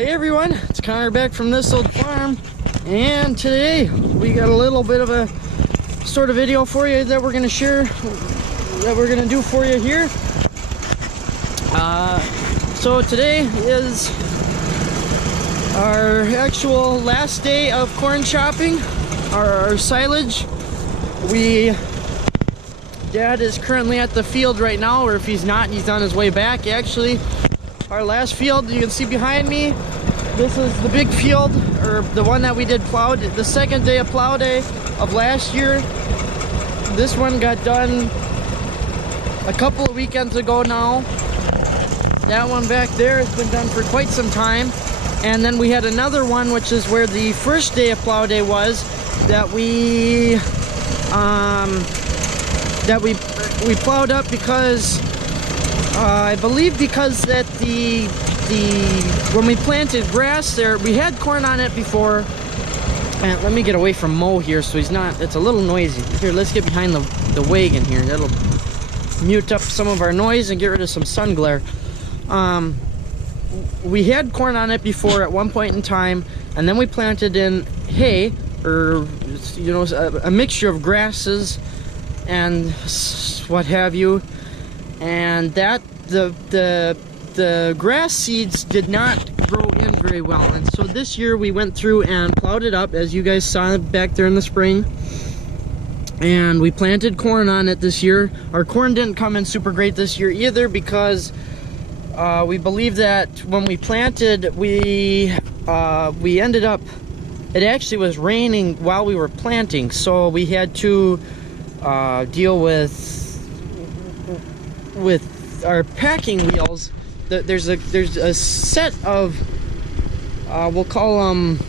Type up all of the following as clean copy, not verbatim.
Hey everyone, it's Connor back from This Old Farm, and today we got a little bit of a sort of video for you that we're going to share, that we're going to do for you here. So today is our actual last day of corn chopping, our silage. Dad is currently at the field right now, or if he's not, he's on his way back actually. Our last field, you can see behind me, this is the big field, or the one that we did plowed, the second day of plow day of last year. This one got done a couple of weekends ago now. That one back there has been done for quite some time. And then we had another one, which is where the first day of plow day was, that we plowed up because I believe because that when we planted grass there, we had corn on it before. And let me get away from Mo here so he's not, it's a little noisy. Here, let's get behind the wagon here. That'll mute up some of our noise and get rid of some sun glare. We had corn on it before at one point in time, and then we planted in hay, or you know, a mixture of grasses and what have you, and that the grass seeds did not grow in very well. And so this year we went through and plowed it up, as you guys saw back there in the spring, and we planted corn on it this year. Our corn didn't come in super great this year either, because we believe that when we planted, we ended up, it actually was raining while we were planting, so we had to deal with our packing wheels. There's a set of we'll call them,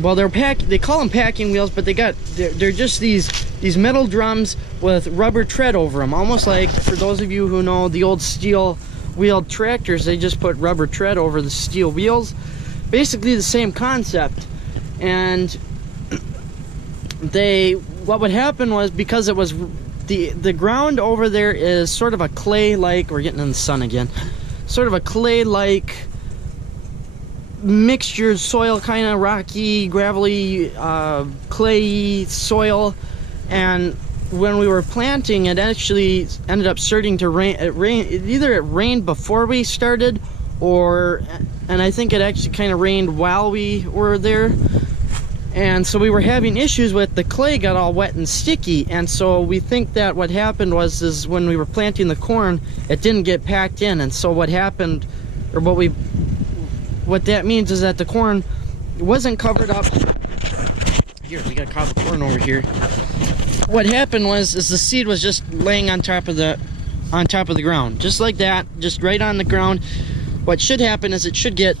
well, they call them packing wheels, but they're just these metal drums with rubber tread over them, almost like, for those of you who know the old steel wheeled tractors, they just put rubber tread over the steel wheels. Basically the same concept. And what would happen was, because it was the ground over there is sort of a clay-like, we're getting in the sun again, sort of a clay-like mixture soil, kind of rocky, gravelly, clayey soil. And when we were planting, it actually ended up starting to rain. Either it rained before we started, and I think it actually kind of rained while we were there. And so we were having issues with the clay got all wet and sticky. And so we think that what happened is when we were planting the corn, it didn't get packed in. And so what happened, or what that means is that the corn wasn't covered up. Here, we got a cob of corn over here. What happened is the seed was just laying on top of the ground, just like that, just right on the ground. What should happen is it should get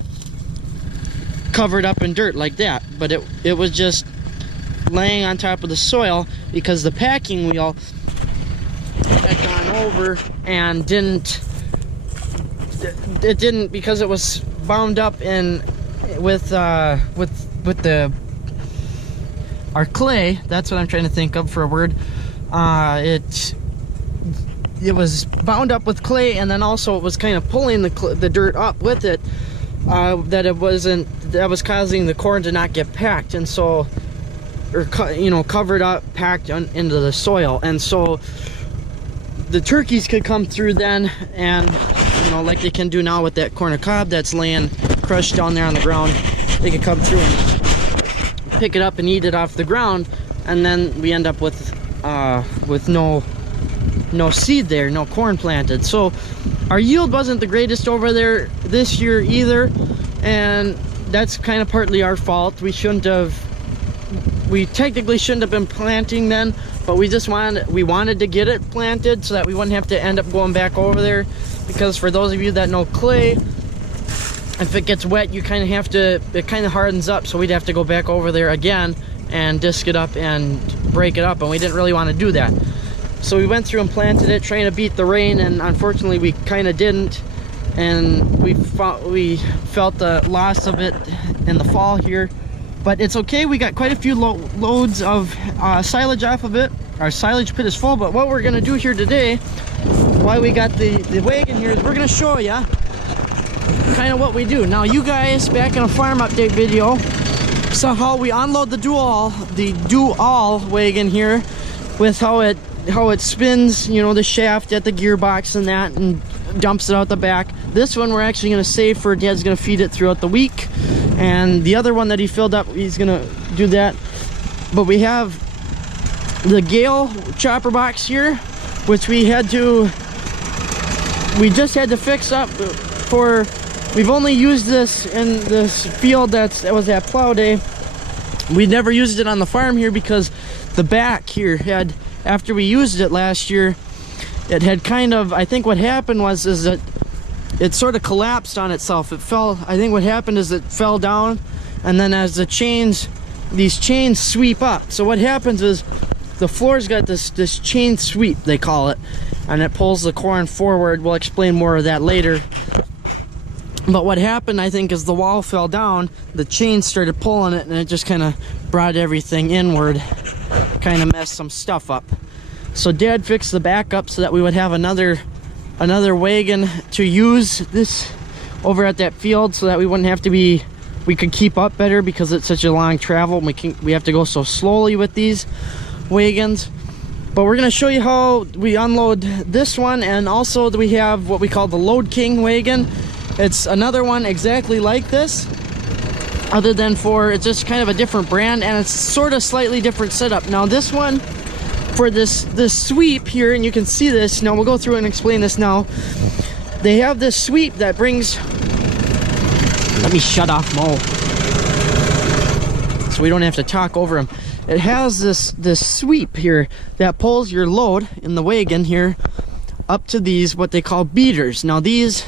covered up in dirt like that, but it was just laying on top of the soil because the packing wheel had gone over and didn't, because it was bound up in with our clay. That's what I'm trying to think of for a word. It was bound up with clay, and then also it was kind of pulling the dirt up with it. That was causing the corn to not get packed, and so, or covered up, packed into the soil. And so the turkeys could come through then, and like they can do now with that corn cob that's laying crushed down there on the ground, they could come through and pick it up and eat it off the ground, and then we end up with no seed there, no corn planted. So our yield wasn't the greatest over there this year either, and that's kind of partly our fault. We technically shouldn't have been planting then, but we wanted to get it planted so that we wouldn't have to end up going back over there, because for those of you that know clay, if it gets wet, it kind of hardens up, so we'd have to go back over there again and disc it up and break it up, and we didn't really want to do that. So we went through and planted it, trying to beat the rain, and unfortunately we kind of didn't, and we felt the loss of it in the fall here. But it's okay, we got quite a few loads of silage off of it. Our silage pit is full, but what we're gonna do here today, why we got the wagon here, is we're gonna show you kind of what we do. Now you guys, back in a farm update video, saw how we unload the do-all wagon here with how it spins, you know, the shaft at the gearbox and that, and dumps it out the back. This one we're actually going to save for Dad's going to feed it throughout the week, and the other one that he filled up, he's going to do that. But we have the Gale chopper box here, which we just had to fix up for. We've only used this in this field that was at plow day. We never used it on the farm here because the back here had, after we used it last year, it had kind of, I think what happened is that it sort of collapsed on itself. It fell, I think what happened is it fell down, and then as the chains, these chains sweep up. So what happens is the floor's got this chain sweep, they call it, and it pulls the corn forward. We'll explain more of that later. But what happened, I think, is the wall fell down, the chain started pulling it, and it just kind of brought everything inward, kind of messed some stuff up. So Dad fixed the back up so that we would have another wagon to use this over at that field, so that we wouldn't have to be, we could keep up better because it's such a long travel. We have to go so slowly with these wagons. But we're going to show you how we unload this one, and also we have what we call the Load King wagon. It's another one exactly like this, other than it's just kind of a different brand, and it's sort of slightly different setup. Now this one, for this sweep here, and you can see this, now we'll go through and explain this now. They have this sweep that brings, let me shut off Mo so we don't have to talk over him. It has this sweep here that pulls your load in the wagon here up to these, what they call beaters. Now these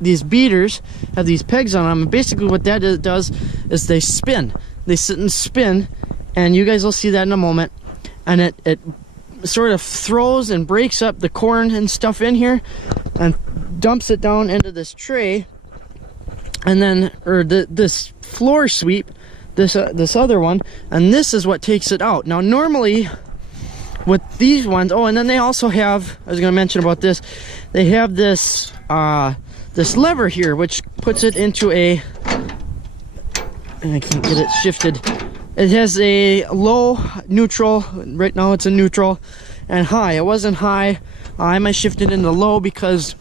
beaters have these pegs on them, and basically what that does is they spin. They sit and spin, and you guys will see that in a moment. And it sort of throws and breaks up the corn and stuff in here and dumps it down into this tray, and then this floor sweep, this other one, and this is what takes it out. Now normally with these ones, oh, and then they also have, I was going to mention about this, they have this this lever here which puts it into a, and I can't get it shifted. It has a low, neutral, right now it's a neutral, and high. It wasn't high. I might shift it into low, because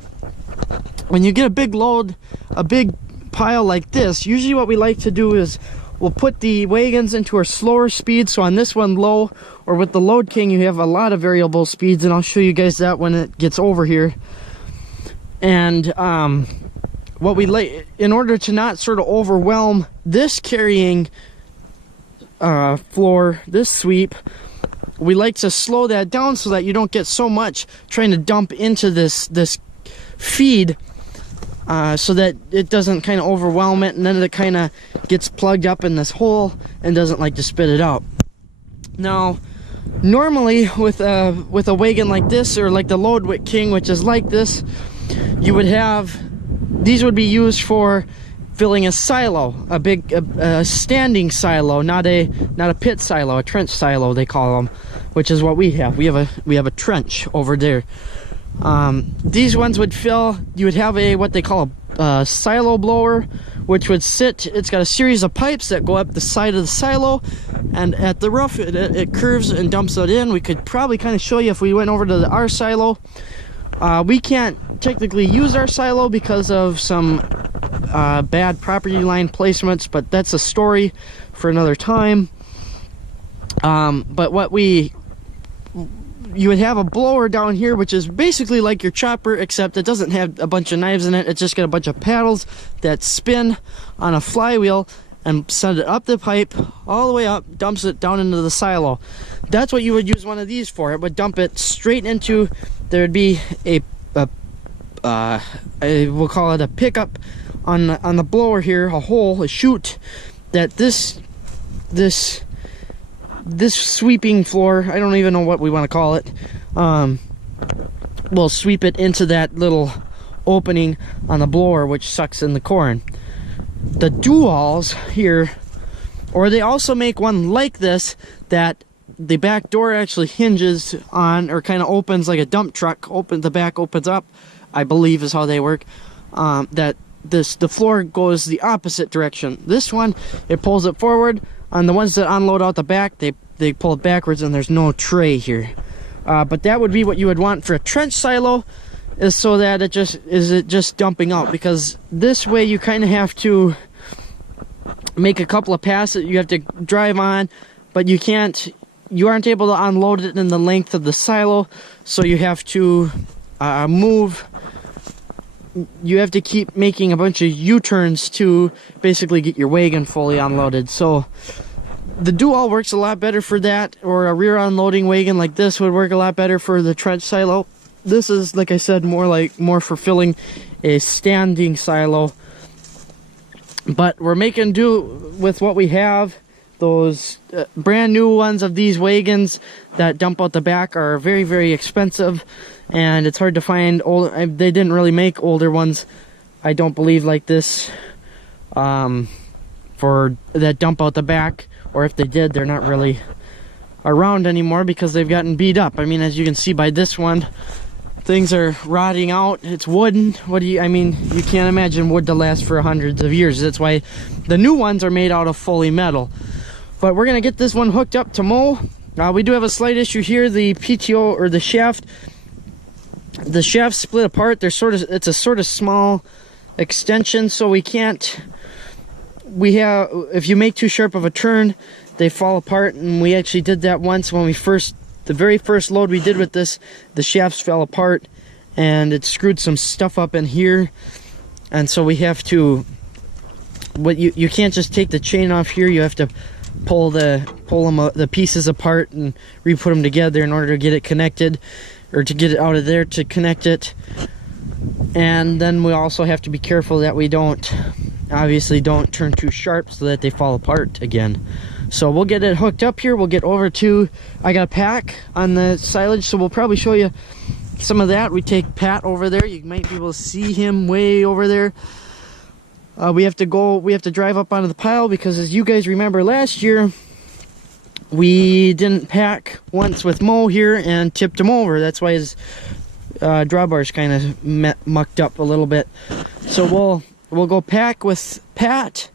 when you get a big load, a big pile like this, usually what we like to do is we'll put the wagons into a slower speed. So on this one, low, or with the Load King, you have a lot of variable speeds, and I'll show you guys that when it gets over here. And what we like, in order to not sort of overwhelm this carrying floor, this sweep, we like to slow that down so that you don't get so much trying to dump into this feed, so that it doesn't kind of overwhelm it, and then it kind of gets plugged up in this hole and doesn't like to spit it out. Now normally with a wagon like this, or like the Load King, which is like this, you would have, these would be used for filling a silo, a big standing silo, not a pit silo, a trench silo they call them, which is what we have. We have a trench over there. These ones would fill, you would have what they call a silo blower, which would sit, it's got a series of pipes that go up the side of the silo, and at the roof it curves and dumps it in. We could probably kind of show you if we went over to our silo. We can't technically use our silo because of some bad property line placements, but that's a story for another time. But what you would have a blower down here, which is basically like your chopper, except it doesn't have a bunch of knives in it. It's just got a bunch of paddles that spin on a flywheel and send it up the pipe all the way up, dumps it down into the silo. That's what you would use one of these for. It would dump it straight into, there'd be we'll call it a pickup on the blower here, a hole, a chute, that this sweeping floor, I don't even know what we want to call it, will sweep it into that little opening on the blower, which sucks in the corn. The do-alls here, or they also make one like this, that the back door actually hinges on, or kind of opens like a dump truck, the back opens up, I believe is how they work, that the floor goes the opposite direction. This one, it pulls it forward. On the ones that unload out the back, they pull it backwards, and there's no tray here. But that would be what you would want for a trench silo, is so that it just dumping out, because this way you kind of have to make a couple of passes. You have to drive on, but you aren't able to unload it in the length of the silo, so you have to move. You have to keep making a bunch of U-turns to basically get your wagon fully unloaded. So the Dual works a lot better for that, or a rear unloading wagon like this would work a lot better for the trench silo. This is, like I said, more for filling a standing silo. But we're making do with what we have. Those brand new ones of these wagons that dump out the back are very, very expensive, and it's hard to find they didn't really make older ones, I don't believe, like this, for that dump out the back. Or if they did, they're not really around anymore because they've gotten beat up. I mean, as you can see by this one, things are rotting out. It's wooden. I mean, you can't imagine wood to last for hundreds of years. That's why the new ones are made out of fully metal. But we're gonna get this one hooked up to mow. We do have a slight issue here. The PTO, or the shaft split apart. It's a sort of small extension, so we can't. If you make too sharp of a turn, they fall apart, and we actually did that once when the very first load we did with this, the shafts fell apart and it screwed some stuff up in here, and so we have to. You can't just take the chain off here. You have to pull the pieces apart and re-put them together in order to get it connected, or to get it out of there to connect it. And then we also have to be careful that we obviously don't turn too sharp so that they fall apart again. So we'll get it hooked up here. We'll get over to, I got a pack on the silage, so we'll probably show you some of that. We take Pat over there. You might be able to see him way over there. We have to drive up onto the pile, because as you guys remember last year, we didn't pack once with Mo here and tipped him over. That's why his drawbar's kind of mucked up a little bit. So we'll go pack with Pat.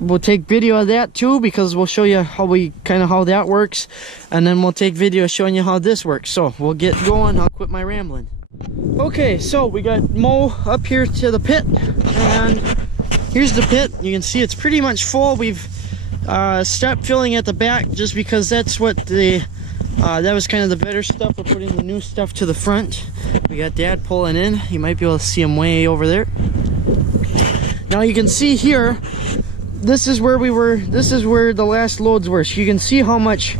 We'll take video of that too, because we'll show you how that works, and then we'll take video showing you how this works. So we'll get going. I'll quit my rambling. Okay, so we got Mo up here to the pit, and here's the pit. You can see it's pretty much full. We've stopped filling at the back just because that's what that was kind of the better stuff. We're putting the new stuff to the front. We got Dad pulling in. You might be able to see him way over there. Now you can see here, this is where we were. This is where the last loads were. So you can see how much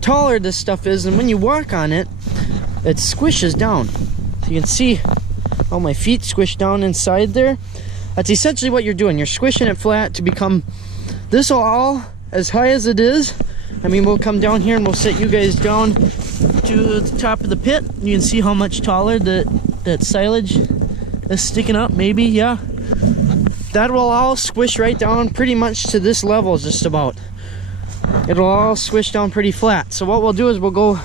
taller this stuff is, and when you walk on it, it squishes down. So you can see how my feet squish down inside there. That's essentially what you're doing. You're squishing it flat to become this all as high as it is. I mean, we'll come down here and we'll set you guys down to the top of the pit. You can see how much taller that silage is sticking up, maybe, yeah. That will all squish right down pretty much to this level, just about. It'll all squish down pretty flat. So what we'll do is we'll go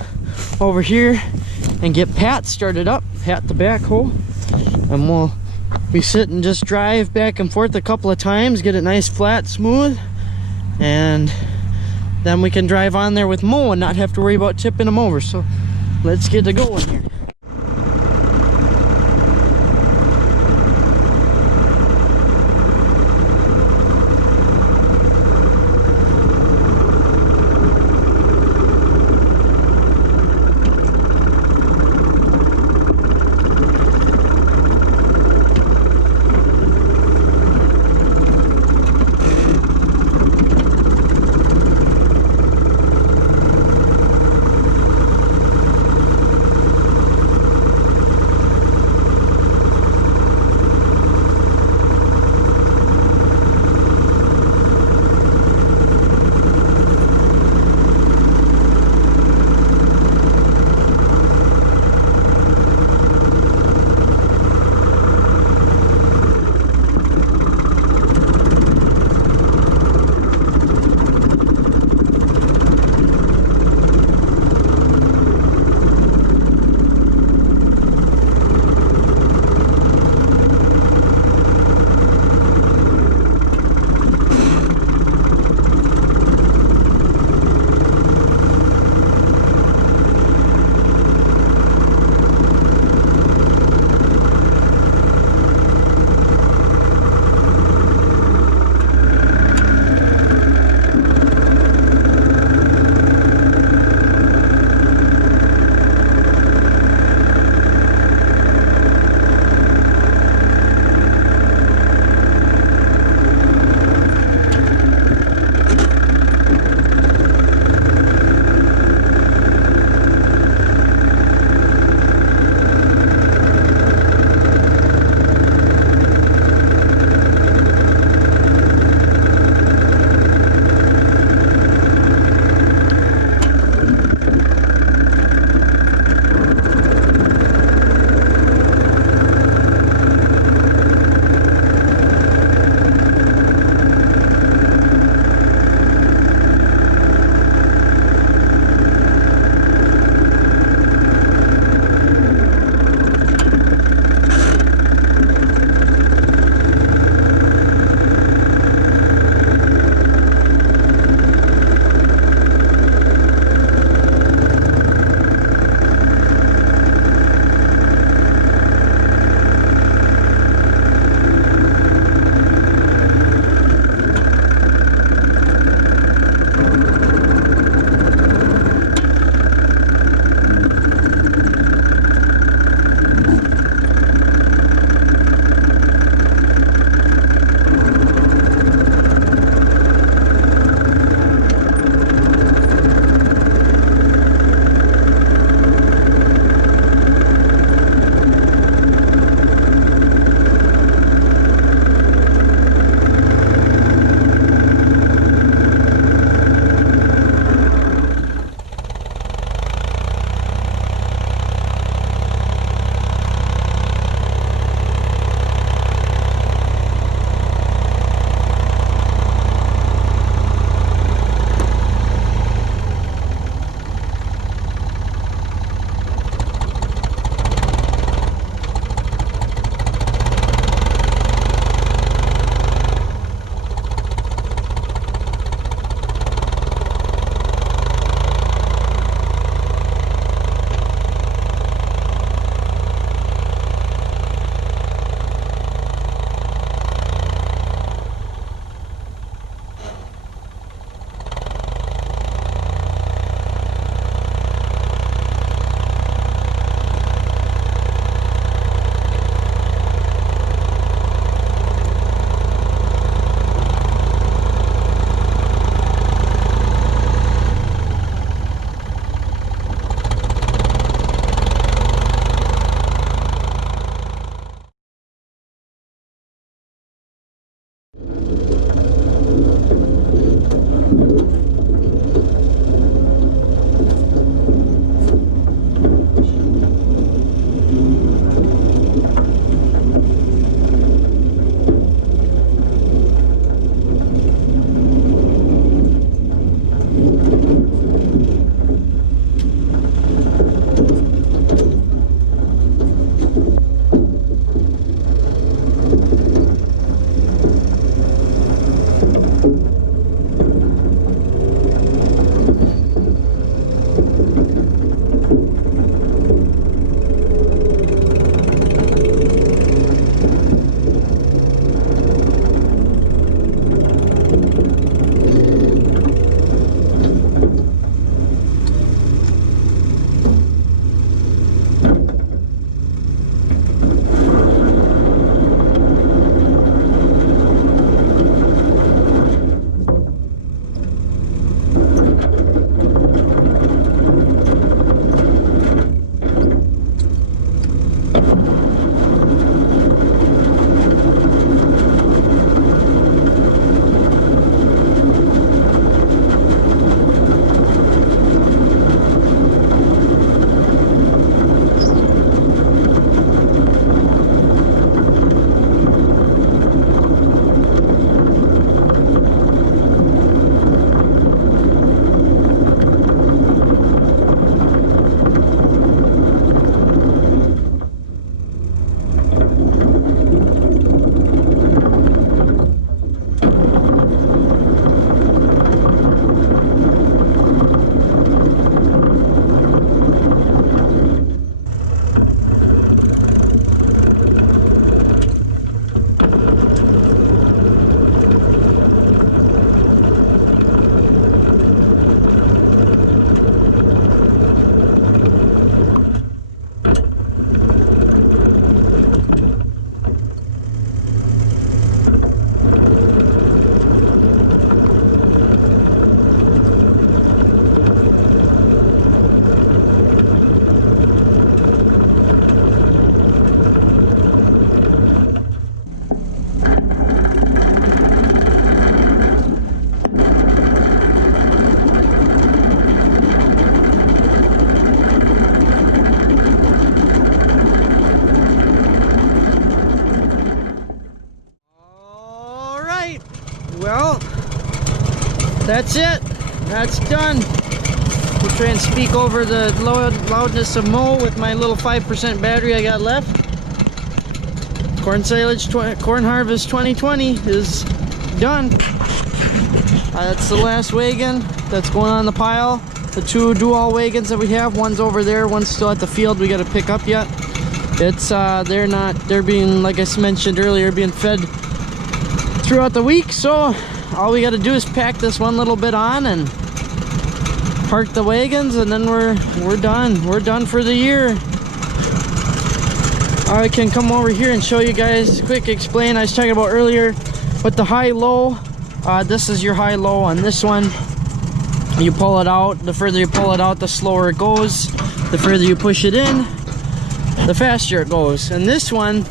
over here and get Pat started up, Pat the backhoe, and we'll sit and just drive back and forth a couple of times, get it nice, flat, smooth, and then we can drive on there with Mo and not have to worry about tipping him over. So let's get to going here. that's it. That's done. We'll try and speak over the loudness of mow with my little 5% battery I got left. Corn silage, corn harvest 2020 is done. That's the last wagon that's going on the pile. The two dual wagons that we have, one's over there, one's still at the field we got to pick up yet. It's they're being, like I mentioned earlier, being fed throughout the week, so all we got to do is pack this one little bit on and park the wagons, and then we're done for the year. I can come over here and show you guys, quick explain. I was talking about earlier with the high-low. This is your high-low on this one. You pull it out. The further you pull it out, the slower it goes. The further you push it in, the faster it goes. And this one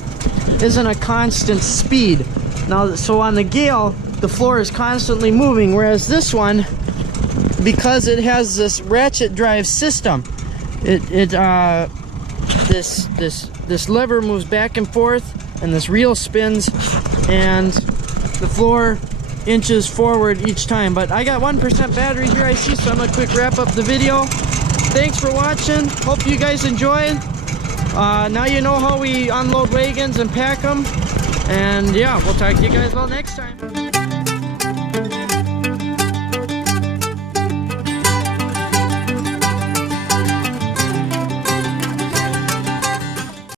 isn't a constant speed. Now, so on the Gale, the floor is constantly moving, whereas this one, because it has this ratchet drive system, this lever moves back and forth, and this reel spins, and the floor inches forward each time. But I got 1% battery here, I see, so I'm gonna quick wrap up the video. Thanks for watching. Hope you guys enjoyed. Now you know how we unload wagons and pack them. And yeah, we'll talk to you guys all next time.